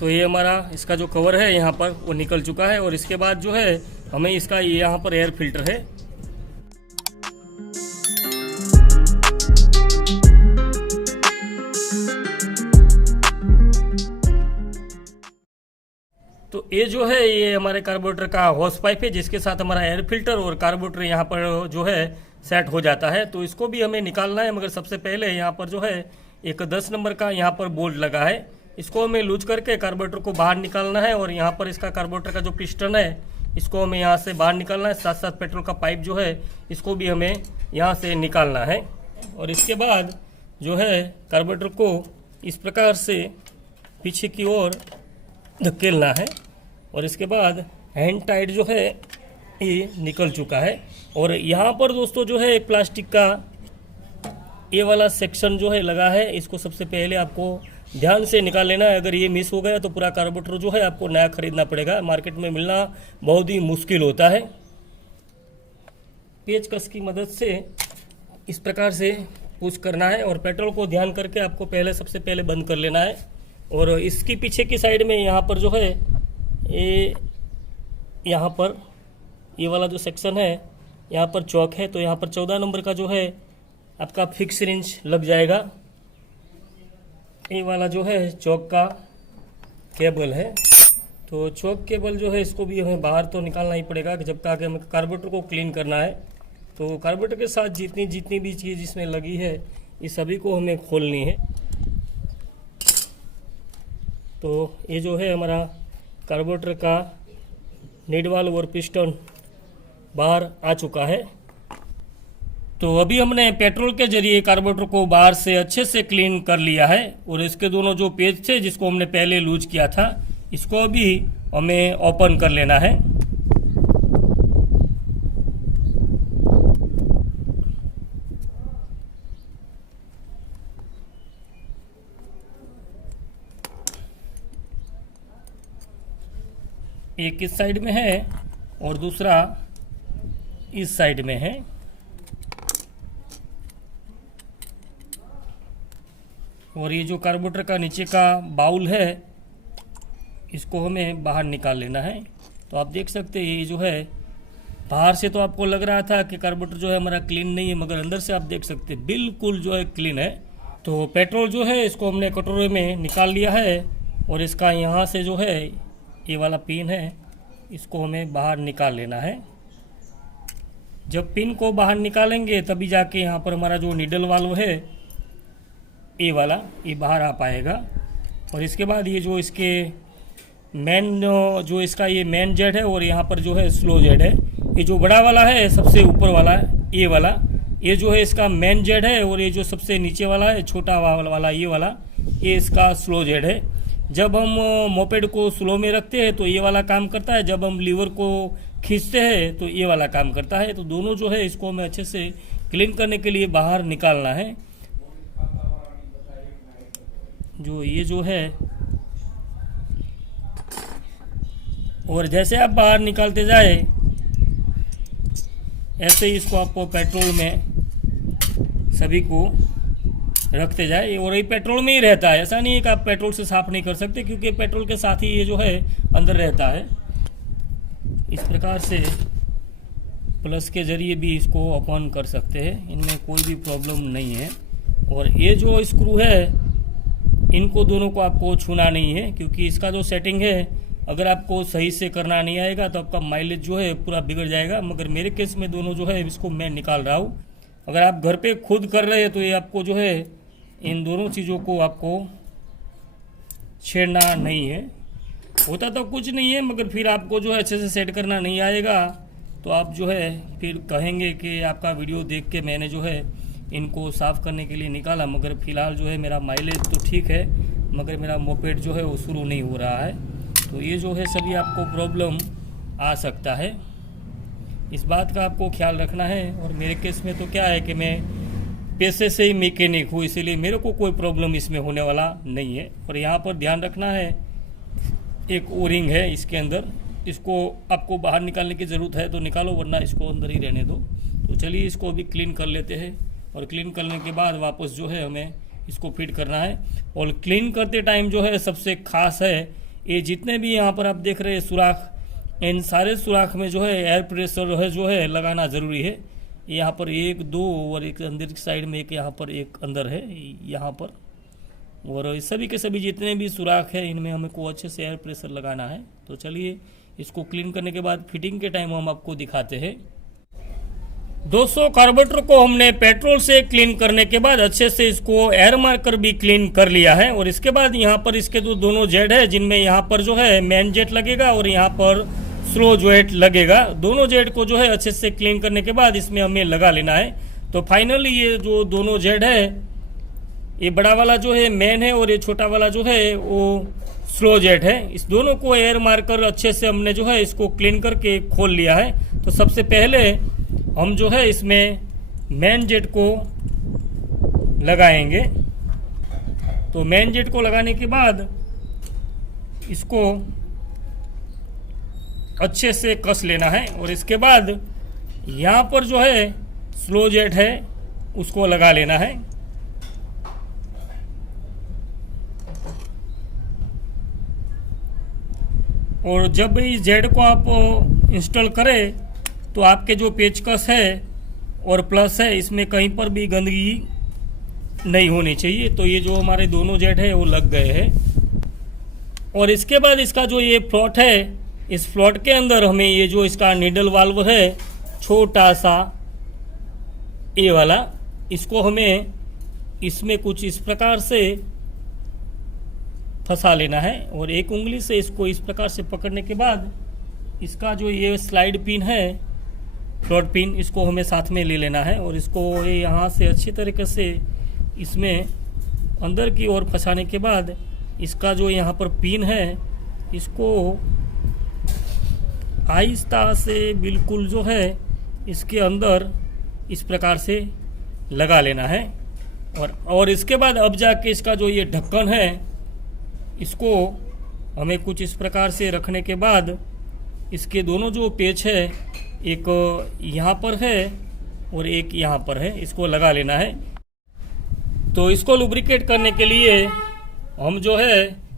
तो ये हमारा इसका जो कवर है यहाँ पर वो निकल चुका है। और इसके बाद जो है हमें इसका ये यहाँ पर एयर फिल्टर है। तो ये जो है ये हमारे कार्बोरेटर का हॉस पाइप है, जिसके साथ हमारा एयर फिल्टर और कार्बोरेटर यहाँ पर जो है सेट हो जाता है। तो इसको भी हमें निकालना है, मगर सबसे पहले यहाँ पर जो है एक 10 नंबर का यहाँ पर बोल्ट लगा है, इसको हमें लूज करके कार्बोरेटर को बाहर निकालना है। और यहाँ पर इसका कार्बोरेटर का जो पिस्टन है इसको हमें यहाँ से बाहर निकालना है। साथ साथ पेट्रोल का पाइप जो है इसको भी हमें यहाँ से निकालना है। और इसके बाद जो है कार्बोरेटर को इस प्रकार से पीछे की ओर धकेलना है। और इसके बाद हैंड टाइट जो है ये निकल चुका है। और यहाँ पर दोस्तों जो है एक प्लास्टिक का ये वाला सेक्शन जो है लगा है, इसको सबसे पहले आपको ध्यान से निकाल लेना है। अगर ये मिस हो गया तो पूरा कार्बोरेटर जो है आपको नया खरीदना पड़ेगा, मार्केट में मिलना बहुत ही मुश्किल होता है। पेचकस की मदद से इस प्रकार से पुश करना है और पेट्रोल को ध्यान करके आपको सबसे पहले बंद कर लेना है। और इसकी पीछे की साइड में यहाँ पर जो है ये यहाँ पर ये वाला जो सेक्शन है यहाँ पर चौक है, तो यहाँ पर 14 नंबर का जो है आपका फिक्स रिंच लग जाएगा। ये वाला जो है चौक का केबल है, तो चौक केबल जो है इसको भी हमें बाहर तो निकालना ही पड़ेगा जब तक हमें कार्बोरेटर को क्लीन करना है। तो कार्बोरेटर के साथ जितनी भी चीज़ इसमें लगी है ये सभी को हमें खोलनी है। तो ये जो है हमारा कार्बोरेटर का नीड वाल्व और पिस्टन बाहर आ चुका है। तो अभी हमने पेट्रोल के जरिए कार्बोरेटर को बाहर से अच्छे से क्लीन कर लिया है। और इसके दोनों जो पेज थे जिसको हमने पहले लूज किया था इसको अभी हमें ओपन कर लेना है। एक इस साइड में है और दूसरा इस साइड में है। और ये जो कार्बोरेटर का नीचे का बाउल है इसको हमें बाहर निकाल लेना है। तो आप देख सकते हैं ये जो है बाहर से तो आपको लग रहा था कि कार्बोरेटर जो है हमारा क्लीन नहीं है, मगर अंदर से आप देख सकते हैं बिल्कुल जो है क्लीन है। तो पेट्रोल जो है इसको हमने कटोरे में निकाल लिया है। और इसका यहाँ से जो है ये वाला पिन है इसको हमें बाहर निकाल लेना है। जब पिन को बाहर निकालेंगे तभी जाके यहाँ पर हमारा जो नीडल वाल्व है ये वाला ये बाहर आ पाएगा। और इसके बाद ये जो इसके मेन जो इसका ये मेन जेड है और यहाँ पर जो है स्लो जेड है। ये जो बड़ा वाला है सबसे ऊपर वाला है ये वाला, ये जो है इसका मेन जेड है। और ये जो सबसे नीचे वाला है छोटा वाला ये वाला ये इसका स्लो जेड है। जब हम मोपेड को स्लो में रखते हैं तो ये वाला काम करता है, जब हम लीवर को खींचते हैं तो ये वाला काम करता है। तो दोनों जो है इसको हमें अच्छे से क्लीन करने के लिए बाहर निकालना है। जो ये जो है और जैसे आप बाहर निकालते जाए ऐसे ही इसको आपको पेट्रोल में सभी को रखते जाए। और ये पेट्रोल में ही रहता है, ऐसा नहीं है कि आप पेट्रोल से साफ नहीं कर सकते, क्योंकि पेट्रोल के साथ ही ये जो है अंदर रहता है। इस प्रकार से प्लस के जरिए भी इसको ओपन कर सकते हैं, इनमें कोई भी प्रॉब्लम नहीं है। और ये जो स्क्रू है इनको दोनों को आपको छूना नहीं है, क्योंकि इसका जो सेटिंग है अगर आपको सही से करना नहीं आएगा तो आपका माइलेज जो है पूरा बिगड़ जाएगा। मगर मेरे केस में दोनों जो है इसको मैं निकाल रहा हूँ। अगर आप घर पे खुद कर रहे हैं तो ये आपको जो है इन दोनों चीज़ों को आपको छेड़ना नहीं है। होता तो कुछ नहीं है, मगर फिर आपको जो है अच्छे से सेट करना नहीं आएगा तो आप जो है फिर कहेंगे कि आपका वीडियो देख के मैंने जो है इनको साफ़ करने के लिए निकाला। मगर फ़िलहाल जो है मेरा माइलेज तो ठीक है, मगर मेरा मोपेड जो है वो शुरू नहीं हो रहा है। तो ये जो है सभी आपको प्रॉब्लम आ सकता है, इस बात का आपको ख्याल रखना है। और मेरे केस में तो क्या है कि मैं पैसे से ही मैकेनिक हूँ, इसीलिए मेरे को कोई प्रॉब्लम इसमें होने वाला नहीं है। और यहाँ पर ध्यान रखना है एक ओरिंग है इसके अंदर, इसको आपको बाहर निकालने की ज़रूरत है तो निकालो, वरना इसको अंदर ही रहने दो। तो चलिए इसको भी क्लीन कर लेते हैं। और क्लीन करने के बाद वापस जो है हमें इसको फिट करना है। और क्लीन करते टाइम जो है सबसे खास है ये जितने भी यहाँ पर आप देख रहे हैं सुराख, इन सारे सुराख में जो है एयर प्रेशर है जो है लगाना ज़रूरी है। यहाँ पर एक, दो और एक अंदर की साइड में एक, यहाँ पर एक अंदर है यहाँ पर, और सभी के सभी जितने भी सुराख है इनमें हमको अच्छे से एयर प्रेशर लगाना है। तो चलिए इसको क्लीन करने के बाद फिटिंग के टाइम हम आपको दिखाते हैं। दोस्तों, कार्बोरेटर को हमने पेट्रोल से क्लीन करने के बाद अच्छे से इसको एयर मार्कर भी क्लीन कर लिया है, और इसके बाद यहाँ पर इसके जो दोनों जेट है जिनमें यहाँ पर जो है मेन जेट लगेगा और यहाँ पर स्लो जेट लगेगा, दोनों जेट को जो है अच्छे से क्लीन करने के बाद इसमें हमें लगा लेना है। तो फाइनली ये जो दोनों जेट है, ये बड़ा वाला जो है मेन है और ये छोटा वाला जो है वो स्लो जेट है। इस दोनों को एयर मार्कर अच्छे से हमने जो है इसको क्लीन करके खोल लिया है। तो सबसे पहले हम जो है इसमें मेन जेट को लगाएंगे। तो मेन जेट को लगाने के बाद इसको अच्छे से कस लेना है, और इसके बाद यहाँ पर जो है स्लो जेट है उसको लगा लेना है। और जब इस जेट को आप इंस्टॉल करें तो आपके जो पेचकस है और प्लस है इसमें कहीं पर भी गंदगी नहीं होनी चाहिए। तो ये जो हमारे दोनों जेट है वो लग गए हैं। और इसके बाद इसका जो ये फ्लॉट है, इस फ्लॉट के अंदर हमें ये जो इसका नीडल वाल्व है छोटा सा ये वाला, इसको हमें इसमें कुछ इस प्रकार से फंसा लेना है, और एक उंगली से इसको इस प्रकार से पकड़ने के बाद इसका जो ये स्लाइड पिन है, फ्लॉट पिन, इसको हमें साथ में ले लेना है, और इसको ये यहाँ से अच्छी तरीके से इसमें अंदर की ओर फंसाने के बाद इसका जो यहाँ पर पिन है इसको आहिस्ता से बिल्कुल जो है इसके अंदर इस प्रकार से लगा लेना है। और इसके बाद अब जाके इसका जो ये ढक्कन है इसको हमें कुछ इस प्रकार से रखने के बाद इसके दोनों जो पेच है, एक यहाँ पर है और एक यहाँ पर है, इसको लगा लेना है। तो इसको लुब्रिकेट करने के लिए हम जो है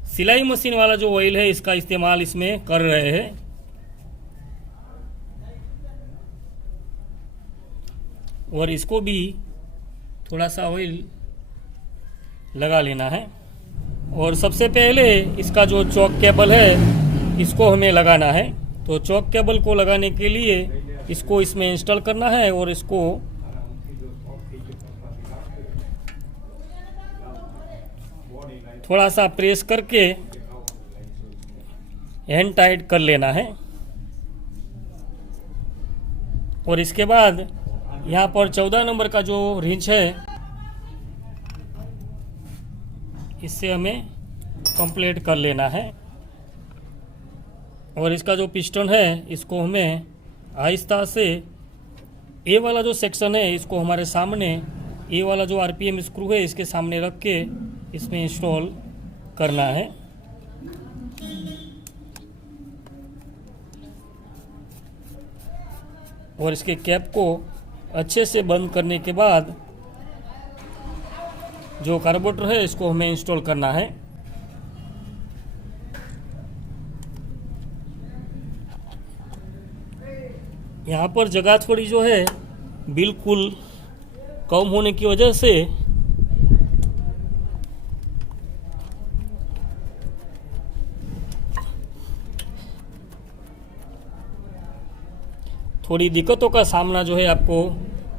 सिलाई मशीन वाला जो ऑयल है इसका इस्तेमाल इसमें कर रहे हैं। और इसको भी थोड़ा सा ऑयल लगा लेना है। और सबसे पहले इसका जो चॉक केबल है इसको हमें लगाना है। तो चॉक केबल को लगाने के लिए इसको इसमें इंस्टॉल करना है, और इसको थोड़ा सा प्रेस करके हैंड टाइट कर लेना है। और इसके बाद यहाँ पर 14 नंबर का जो रिंच है इससे हमें कंप्लीट कर लेना है। और इसका जो पिस्टन है इसको हमें आहिस्ता से ए वाला जो सेक्शन है इसको हमारे सामने, ए वाला जो आरपीएम स्क्रू है इसके सामने रख के इसमें इंस्टॉल करना है। और इसके कैप को अच्छे से बंद करने के बाद जो कार्बोरेटर है इसको हमें इंस्टॉल करना है। यहाँ पर जगह थोड़ी जो है बिल्कुल कम होने की वजह से थोड़ी दिक्कतों का सामना जो है आपको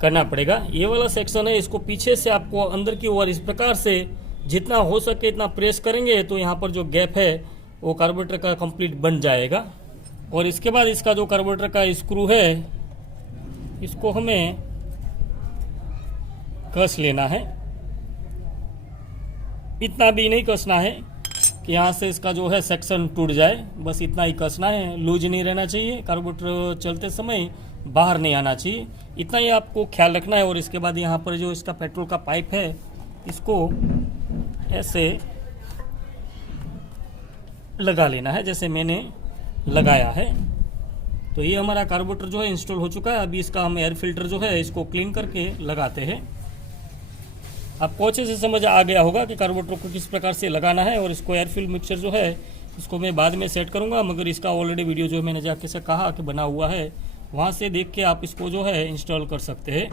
करना पड़ेगा। ये वाला सेक्शन है इसको पीछे से आपको अंदर की ओर इस प्रकार से जितना हो सके इतना प्रेस करेंगे तो यहाँ पर जो गैप है वो कार्बोरेटर का कंप्लीट बन जाएगा। और इसके बाद इसका जो कार्बोरेटर का स्क्रू है इसको हमें कस लेना है। इतना भी नहीं कसना है कि यहाँ से इसका जो है सेक्शन टूट जाए, बस इतना ही कसना है। लूज नहीं रहना चाहिए, कार्बोरेटर चलते समय बाहर नहीं आना चाहिए, इतना ही आपको ख्याल रखना है। और इसके बाद यहाँ पर जो इसका पेट्रोल का पाइप है इसको ऐसे लगा लेना है जैसे मैंने लगाया है। तो ये हमारा कार्बोरेटर जो है इंस्टॉल हो चुका है। अभी इसका हम एयर फिल्टर जो है इसको क्लीन करके लगाते हैं। आपको अच्छे से समझ आ गया होगा कि कार्बोरेटर को किस प्रकार से लगाना है। और इसको एयर फिल मिक्सचर जो है इसको मैं बाद में सेट करूँगा, मगर इसका ऑलरेडी वीडियो जो मैंने जाके से कहा कि बना हुआ है, वहाँ से देख के आप इसको जो है इंस्टॉल कर सकते हैं।